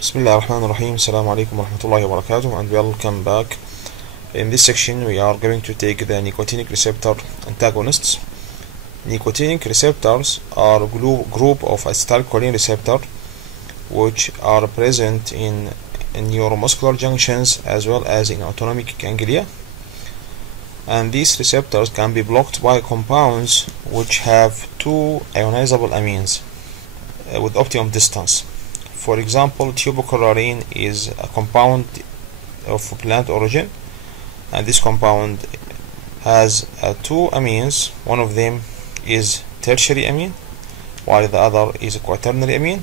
Bismillahirrahmanirrahim. Assalamu alaikum wa rahmatullahi wa barakatuh, and welcome back. In this section we are going to take the nicotinic receptor antagonists. Nicotinic receptors are a group of acetylcholine receptor which are present in neuromuscular junctions as well as in autonomic ganglia, and these receptors can be blocked by compounds which have two ionizable amines with optimum distance. For example, Tubocurarine is a compound of plant origin, and this compound has two amines. One of them is tertiary amine while the other is a quaternary amine.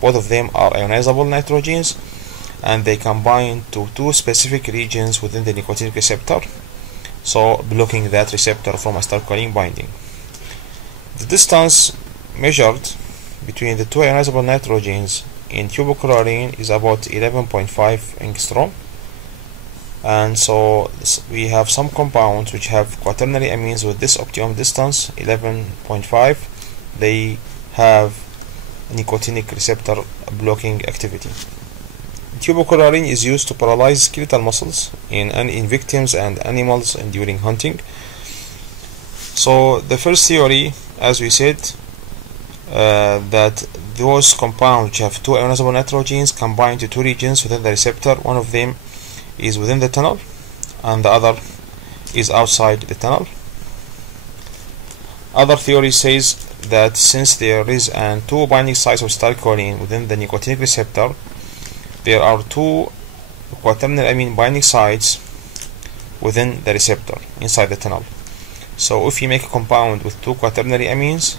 Both of them are ionizable nitrogens, and they combine to two specific regions within the nicotinic receptor, so blocking that receptor from acetylcholine binding. The distance measured between the two ionizable nitrogens in tubocurarine is about 11.5 angstrom, and so we have some compounds which have quaternary amines with this optimum distance 11.5. They have nicotinic receptor blocking activity. Tubocurarine is used to paralyze skeletal muscles in victims and animals and during hunting. So the first theory, as we said, that those compounds which have two ionizable nitrogens combine to two regions within the receptor. One of them is within the tunnel and the other is outside the tunnel. Other theory says that since there is two binding sites of acetylcholine within the nicotinic receptor, there are two quaternary amine binding sites within the receptor inside the tunnel. So if you make a compound with two quaternary amines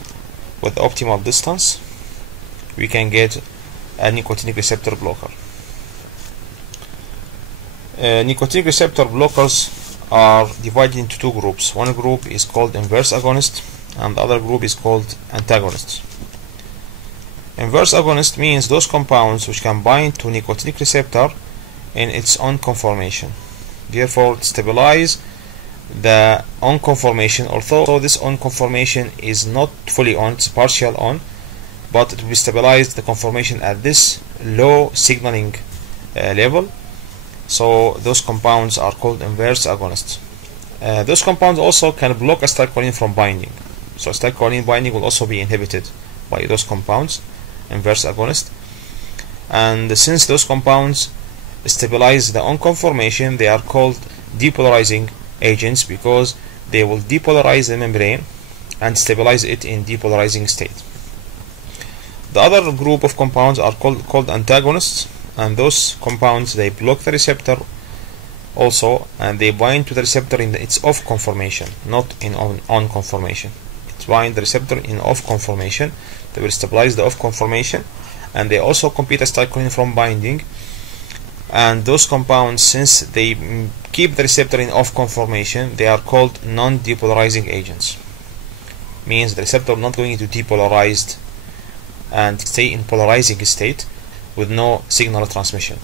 with optimal distance, we can get a nicotinic receptor blocker. Nicotinic receptor blockers are divided into two groups. One group is called inverse agonist and the other group is called antagonists. Inverse agonist means those compounds which can bind to nicotinic receptor in its own conformation, therefore stabilize the on conformation. Although this on conformation is not fully on, it's partial on, but it will stabilize the conformation at this low signaling level. So those compounds are called inverse agonists. Those compounds also can block acetylcholine from binding, so acetylcholine binding will also be inhibited by those compounds, inverse agonist. And since those compounds stabilize the on conformation, they are called depolarizing agents because they will depolarize the membrane and stabilize it in depolarizing state. The other group of compounds are called antagonists, and those compounds, they block the receptor also, and they bind to the receptor in its off conformation, not in on conformation. It bind the receptor in off conformation. They will stabilize the off conformation, and they also compete acetylcholine from binding. And those compounds, since they keep the receptor in off conformation, they are called non-depolarizing agents. Means the receptor not going to depolarized and stay in polarizing state with no signal transmission.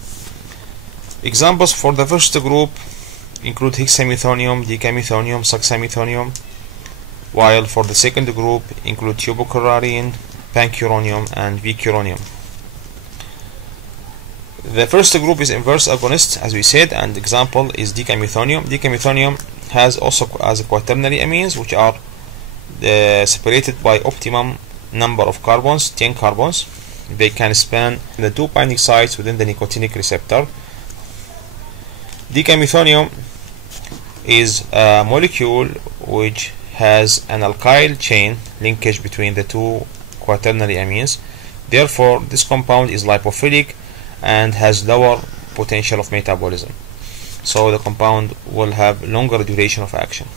Examples for the first group include hexamethonium, decamethonium, suxamethonium, while for the second group include tubocurarine, pancuronium, and vicuronium. The first group is inverse agonist, as we said, and example is decamethonium. Decamethonium has also as quaternary amines which are separated by optimum number of carbons, 10 carbons. They can span the two binding sites within the nicotinic receptor. Decamethonium is a molecule which has an alkyl chain linkage between the two quaternary amines. Therefore, this compound is lipophilic and has lower potential of metabolism, so the compound will have longer duration of action.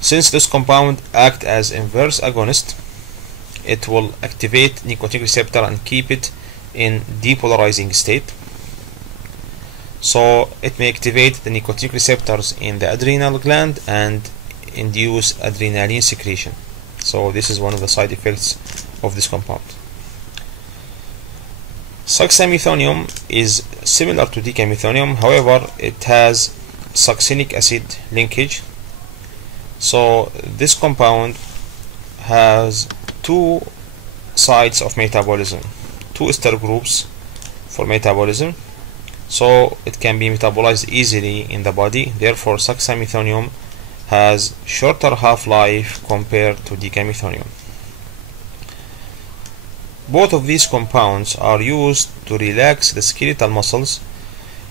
Since this compound acts as inverse agonist, it will activate nicotinic receptor and keep it in depolarizing state, so it may activate the nicotinic receptors in the adrenal gland and induce adrenaline secretion. So this is one of the side effects of this compound. Suxamethonium is similar to decamethonium, however it has succinic acid linkage. So this compound has two sides of metabolism. two ester groups for metabolism, so it can be metabolized easily in the body. Therefore, suxamethonium has shorter half-life compared to decamethonium. Both of these compounds are used to relax the skeletal muscles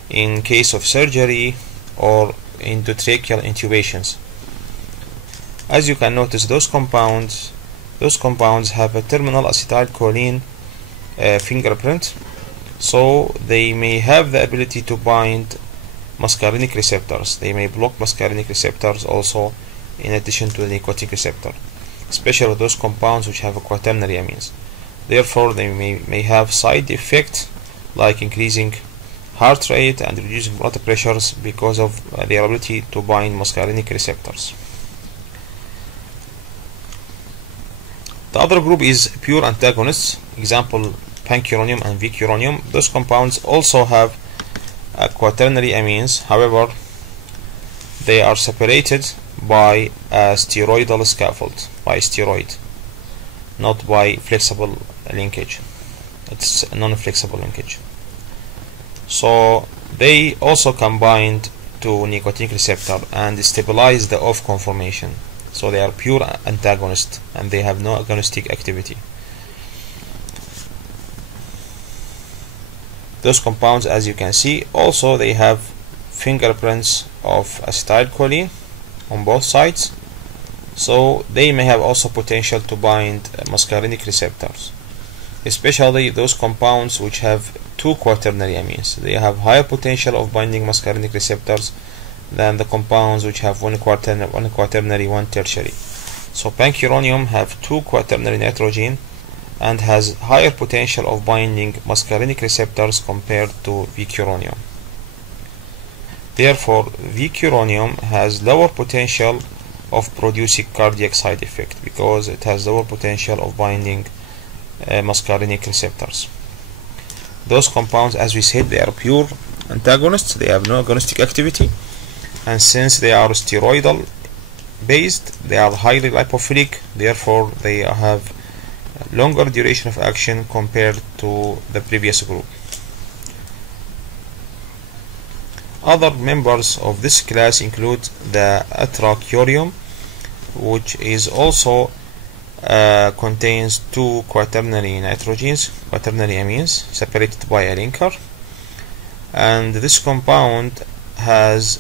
in case of surgery or endotracheal intubations. As you can notice, those compounds have a terminal acetylcholine fingerprint, so they may have the ability to bind muscarinic receptors. They may block muscarinic receptors also, in addition to the nicotinic receptor, especially those compounds which have a quaternary amines. Therefore, they may have side effects like increasing heart rate and reducing blood pressures because of their ability to bind muscarinic receptors. The other group is pure antagonists, example pancuronium and vicuronium. Those compounds also have quaternary amines, however they are separated by a steroidal scaffold, by steroid, not by flexible linkage. It's a non-flexible linkage. So they also can bind to nicotinic receptor and stabilize the off conformation. So they are pure antagonists and they have no agonistic activity. Those compounds, as you can see, also they have fingerprints of acetylcholine on both sides, so they may have also potential to bind muscarinic receptors, especially those compounds which have two quaternary amines. They have higher potential of binding muscarinic receptors than the compounds which have one quaternary, one tertiary. So pancuronium have two quaternary nitrogen and has higher potential of binding muscarinic receptors compared to vicuronium. Therefore, vicuronium has lower potential of producing cardiac side effect because it has lower potential of binding muscarinic receptors. Those compounds, as we said, they are pure antagonists. They have no agonistic activity, and since they are steroidal based, they are highly lipophilic. Therefore, they have longer duration of action compared to the previous group. Other members of this class include the atracurium, which is also contains two quaternary nitrogens, quaternary amines, separated by a linker, and this compound has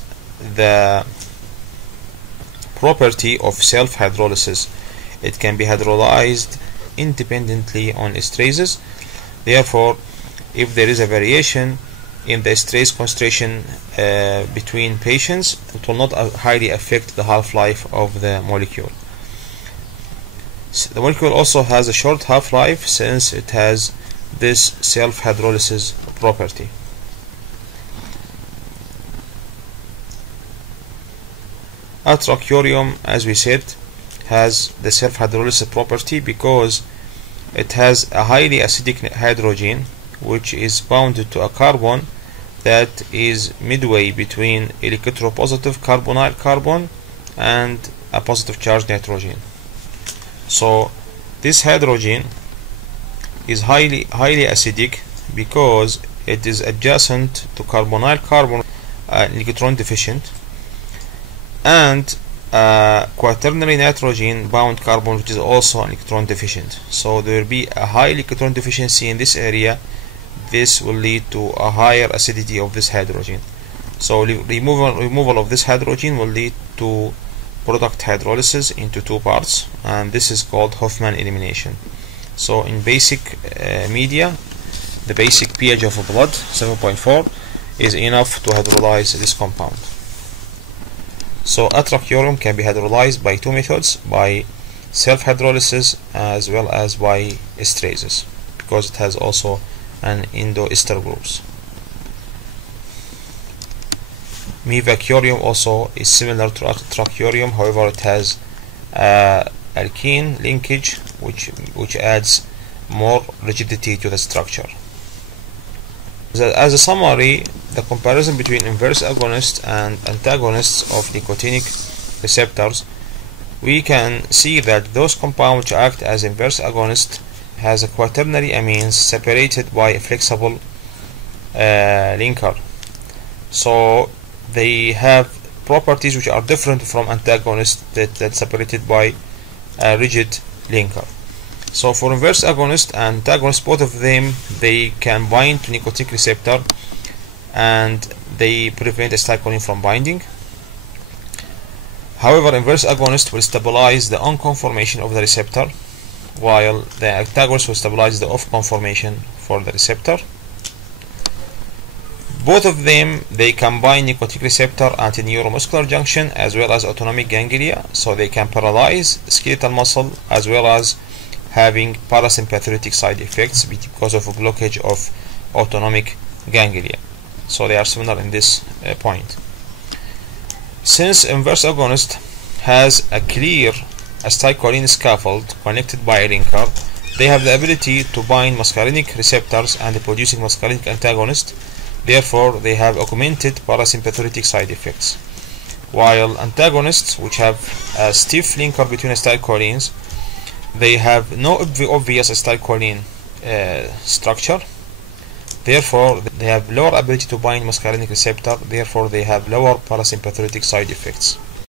the property of self-hydrolysis. It can be hydrolyzed independently on esterases. Therefore, if there is a variation in the esterase concentration between patients, it will not highly affect the half-life of the molecule. The molecule also has a short half-life since it has this self-hydrolysis property. Atracurium, as we said, has the self-hydrolysis property because it has a highly acidic hydrogen which is bounded to a carbon that is midway between electropositive carbonyl carbon and a positive charged nitrogen. So this hydrogen is highly acidic because it is adjacent to carbonyl carbon, electron deficient, and quaternary nitrogen bound carbon which is also electron deficient. So there will be a high electron deficiency in this area. This will lead to a higher acidity of this hydrogen. So removal of this hydrogen will lead to product hydrolysis into two parts, and this is called Hofmann elimination. So in basic media, the basic pH of blood 7.4 is enough to hydrolyze this compound. So atracurium can be hydrolyzed by two methods, by self-hydrolysis as well as by esterases, because it has also an endo-ester groups. Mivacurium also is similar to atracurium, however it has alkene linkage which adds more rigidity to the structure. As a summary, the comparison between inverse agonists and antagonists of nicotinic receptors, we can see that those compounds which act as inverse agonists has a quaternary amines separated by a flexible linker. So they have properties which are different from antagonists that separated by a rigid linker. So for inverse agonist and antagonist, both of them, they can bind to nicotinic receptor and they prevent acetylcholine from binding. However, inverse agonist will stabilize the on conformation of the receptor, while the antagonist will stabilize the off conformation for the receptor. Both of them, they combine nicotinic receptor anti-neuromuscular junction as well as autonomic ganglia, so they can paralyze skeletal muscle as well as having parasympathetic side effects because of a blockage of autonomic ganglia. So they are similar in this point. Since inverse agonist has a clear acetylcholine scaffold connected by a linker, they have the ability to bind muscarinic receptors and producing muscarinic antagonist. Therefore, they have augmented parasympathetic side effects. While antagonists, which have a stiff linker between acetylcholines, they have no obvious acetylcholine structure. Therefore, they have lower ability to bind muscarinic receptor. Therefore, they have lower parasympathetic side effects.